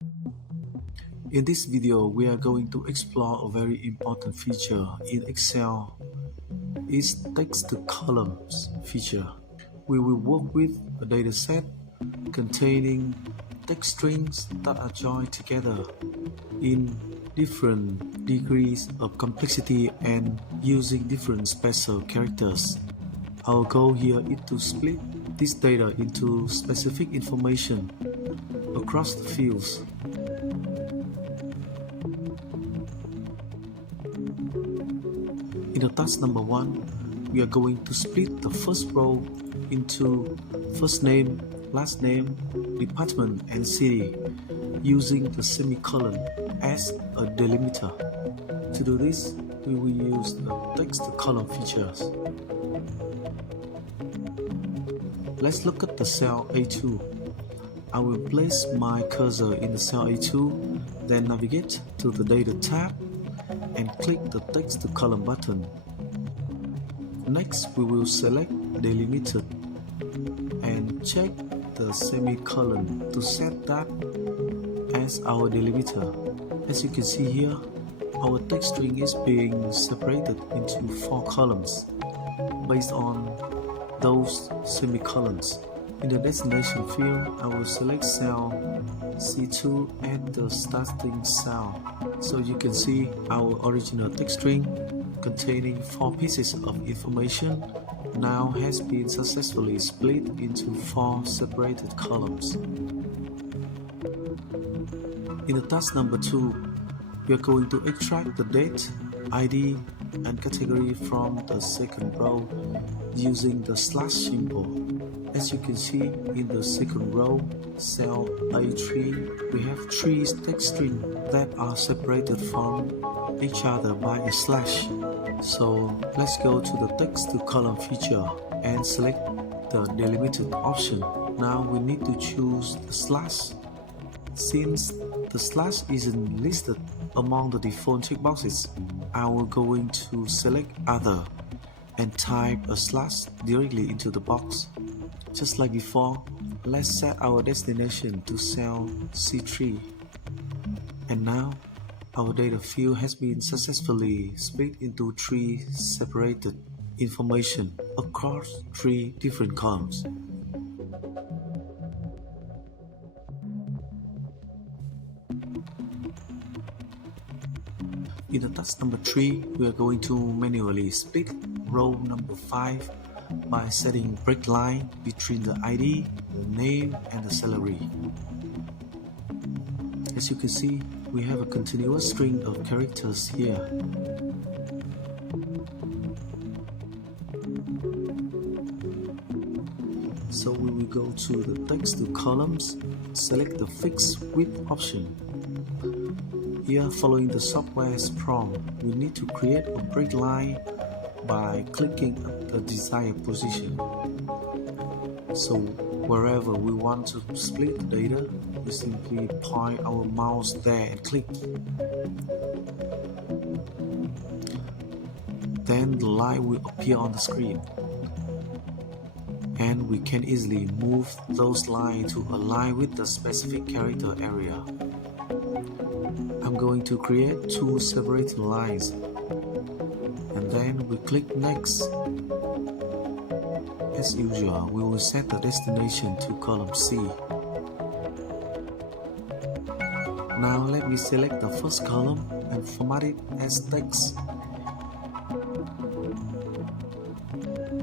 In this video, we are going to explore a very important feature in Excel. It's text to columns feature. We will work with a data set containing text strings that are joined together in different degrees of complexity and using different special characters. Our goal here is to split this data into specific information across the fields. In the task number 1, we are going to split the first row into first name, last name, department and city using the semicolon as a delimiter. To do this, we will use the text to column features. Let's look at the cell A2. I will place my cursor in the cell A2, then navigate to the Data tab and click the Text to Column button. Next, we will select Delimited and check the semicolon to set that as our delimiter. As you can see here, our text string is being separated into 4 columns based on those semicolons. In the destination field, I will select cell C2 at the starting cell. So you can see our original text string containing 4 pieces of information now has been successfully split into 4 separated columns. In the task number 2, we are going to extract the date, ID, and category from the second row using the slash symbol. As you can see in the second row, cell A3, we have 3 text strings that are separated from each other by a slash. So let's go to the text to column feature and select the delimited option. Now we need to choose the slash. Since the slash isn't listed among the default checkboxes, I will going to select other and type a slash directly into the box. Just like before, let's set our destination to cell C3. And now, our data field has been successfully split into 3 separated information across 3 different columns. In the task number 3, we are going to manually split row number 5 by setting break line between the ID, the name, and the salary. As you can see, we have a continuous string of characters here. So we will go to the text to columns, select the fixed width option. Here, following the software's prompt, we need to create a break line by clicking at the desired position. So wherever we want to split the data, we simply point our mouse there and click. Then the line will appear on the screen, and we can easily move those lines to align with the specific character area. I'm going to create 2 separate lines, and then we click Next. As usual, we will set the destination to column C. Now let me select the first column and format it as text.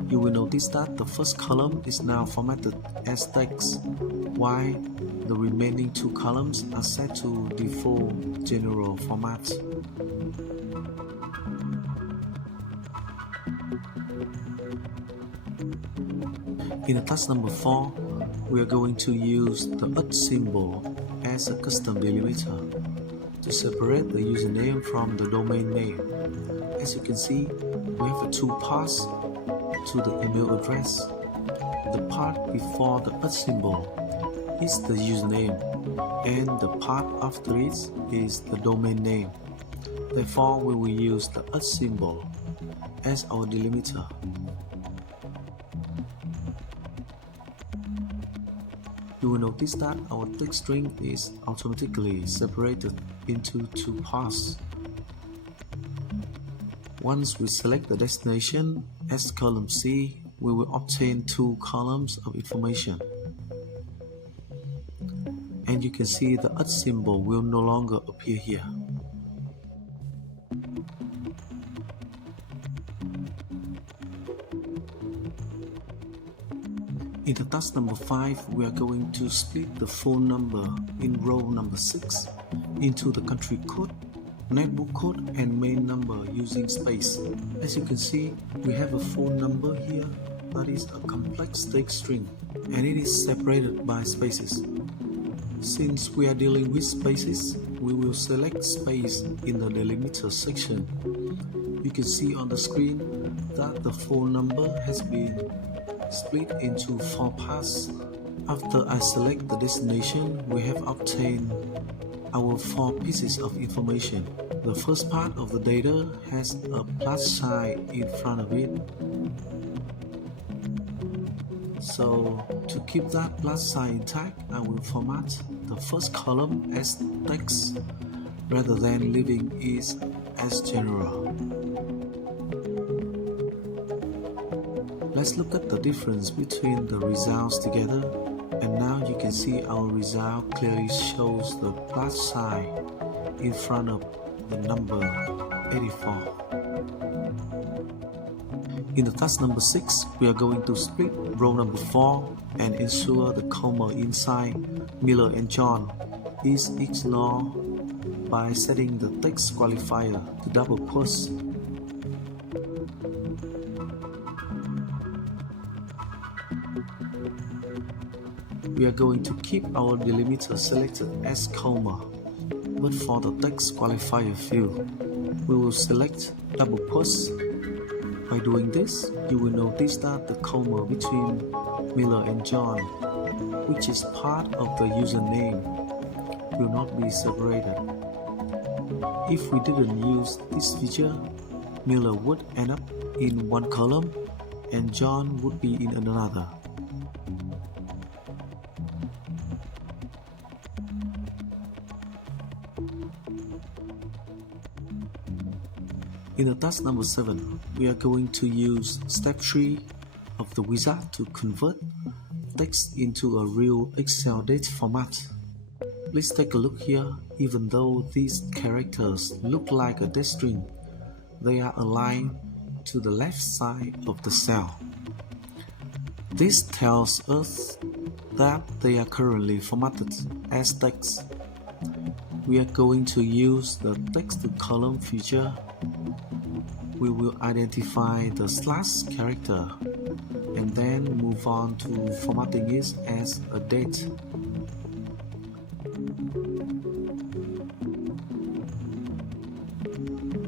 You will notice that the first column is now formatted as text, while the remaining 2 columns are set to default general format. In the task number 4, we are going to use the @ symbol as a custom delimiter to separate the username from the domain name. As you can see, we have 2 parts to the email address. The part before the @ symbol is the username, and the part after it is the domain name. Therefore, we will use the @ symbol as our delimiter. you will notice that our text string is automatically separated into two parts. Once we select the destination as column C, we will obtain two columns of information. And you can see the @ symbol will no longer appear here. In the task number 5, we are going to split the phone number in row number 6 into the country code, netbook code and main number using space. As you can see, we have a phone number here that is a complex text string and it is separated by spaces. Since we are dealing with spaces, we will select space in the delimiter section. You can see on the screen that the phone number has been split into 4 parts. After I select the destination, we have obtained our 4 pieces of information. The first part of the data has a plus sign in front of it. So to keep that plus sign intact, I will format the first column as text rather than leaving it as general. Let's look at the difference between the results together, and now you can see our result clearly shows the plus sign in front of the number 84. In the task number 6, we are going to split row number 4 and ensure the comma inside Miller and John is ignored by setting the text qualifier to double quotes. We are going to keep our delimiter selected as comma, but for the text qualifier field, we will select double quotes. By doing this, you will notice that the comma between Miller and John, which is part of the username, will not be separated. If we didn't use this feature, Miller would end up in one column and John would be in another. In the task number 7, we are going to use step 3 of the wizard to convert text into a real Excel date format. Please take a look here. Even though these characters look like a text string, they are aligned to the left side of the cell. This tells us that they are currently formatted as text. We are going to use the text to column feature. We will identify the slash character and then move on to formatting it as a date.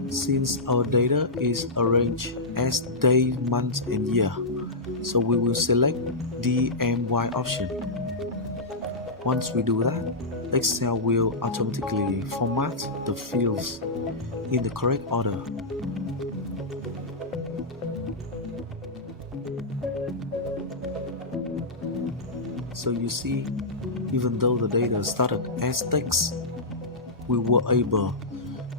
Since our data is arranged as day, month and year, so we will select the MY option. Once we do that, Excel will automatically format the fields in the correct order. So you see, even though the data started as text, we were able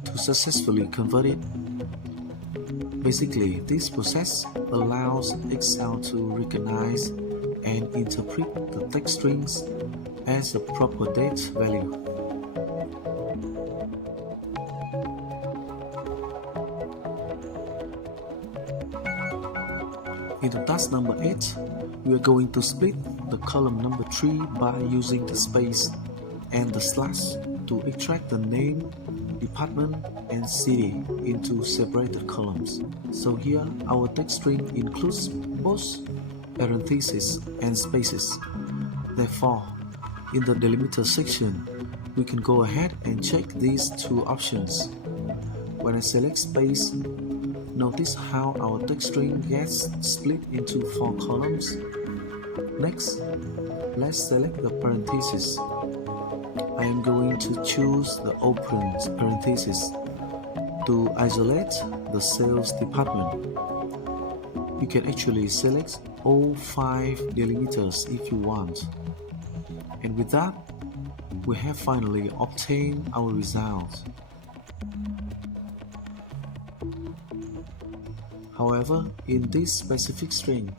to successfully convert it. Basically, this process allows Excel to recognize and interpret the text strings as a proper date value. In the task number 8, we are going to split the column number 3 by using the space and the slash to extract the name, department and city into separated columns. So here our text string includes both parentheses and spaces. Therefore, in the delimiter section, we can go ahead and check these two options. When I select space, notice how our text string gets split into 4 columns. Next, let's select the parentheses. I am going to choose the open parentheses to isolate the sales department. You can actually select all 5 delimiters if you want. And with that, we have finally obtained our results. However, in this specific string,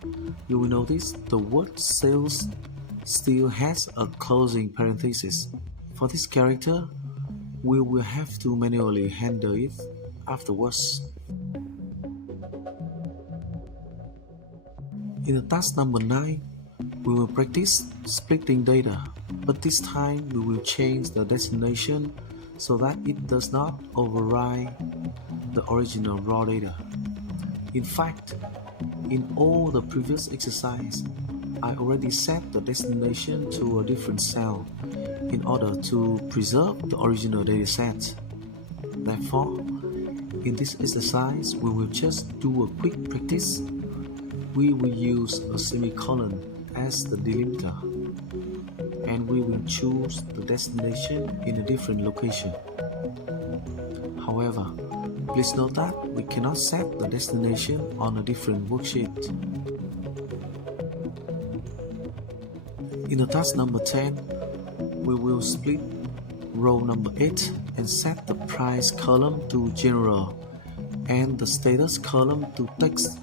you will notice the word sales still has a closing parenthesis. For this character, we will have to manually handle it afterwards. In the task number 9, we will practice splitting data, but this time we will change the destination so that it does not override the original raw data. In fact, in all the previous exercise, I already set the destination to a different cell in order to preserve the original dataset. Therefore, in this exercise, we will just do a quick practice. We will use a semicolon as the delimiter, and we will choose the destination in a different location. However, please note that we cannot set the destination on a different worksheet. In the task number 10, we will split row number 8 and set the price column to general and the status column to text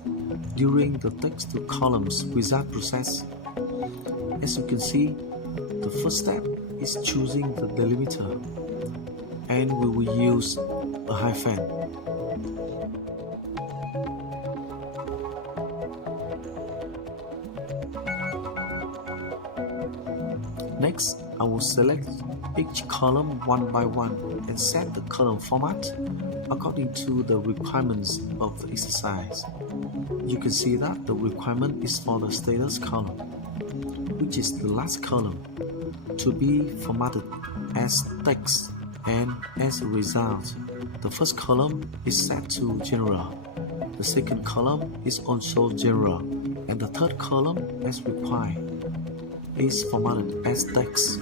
during the text to columns wizard process. As you can see, the first step is choosing the delimiter, and we will use a hyphen. Next, I will select each column one by one and set the column format according to the requirements of the exercise. You can see that the requirement is for the status column, which is the last column, to be formatted as text, and as a result, the first column is set to general, the second column is also general, and the third column, as required, is formatted as text.